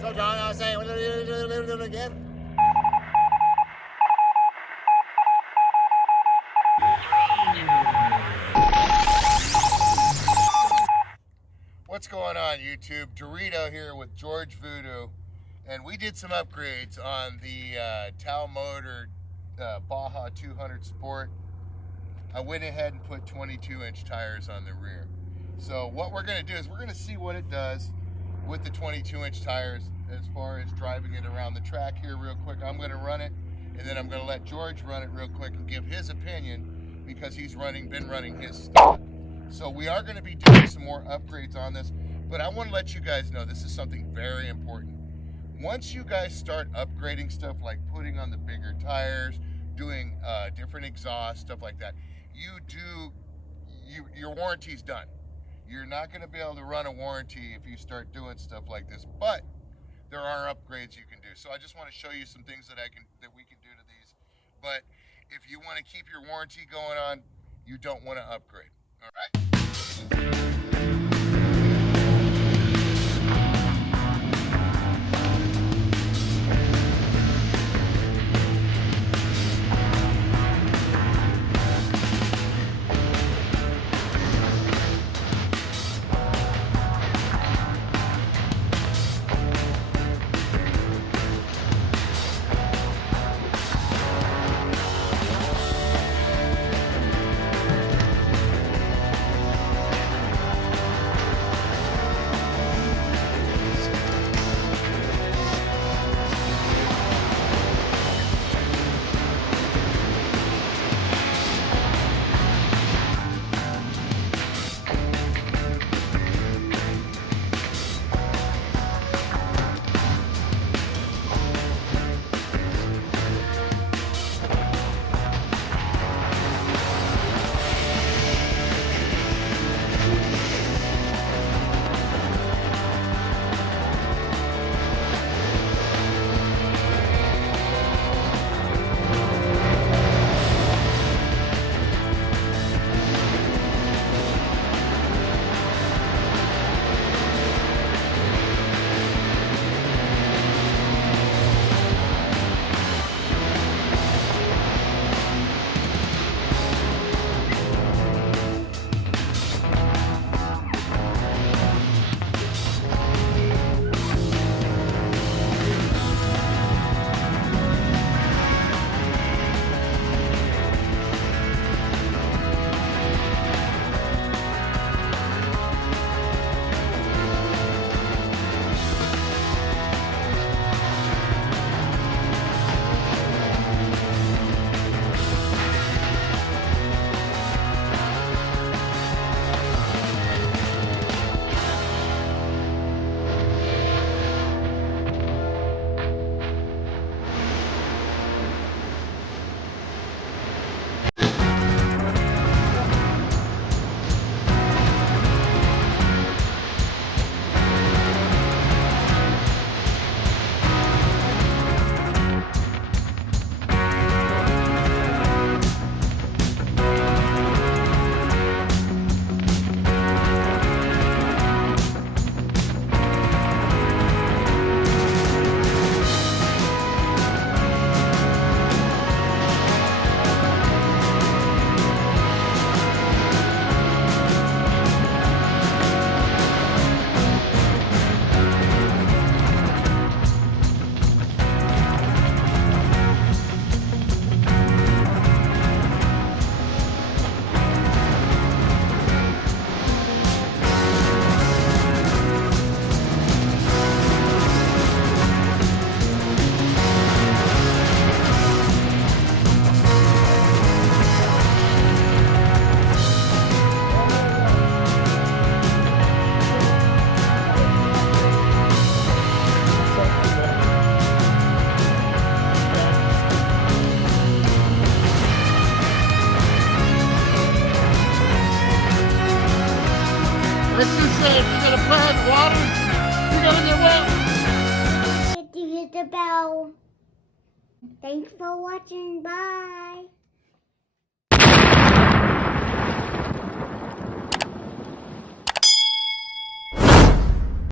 So John, I was saying, what do it again? What's going on, YouTube? Dorito here with George Voodoo, and we did some upgrades on the Tao Motor Baja 200 Sport. I went ahead and put 22-inch tires on the rear. So what we're going to do is we're going to see what it does with the 22-inch tires as far as driving it around the track here real quick. I'm going to run it, and then I'm going to let George run it real quick and give his opinion because he's been running his stock. So we are going to be doing some more upgrades on this, but I want to let you guys know this is something very important. Once you guys start upgrading stuff like putting on the bigger tires, doing different exhaust, stuff like that, your warranty's done. You're not going to be able to run a warranty if you start doing stuff like this, but there are upgrades you can do. So I just want to show you some things that we can do to these. But if you want to keep your warranty going on, you don't want to upgrade. All right. Let's just say if you're gonna plant water, you're gonna get wet. Hit the bell. Thanks for watching. Bye.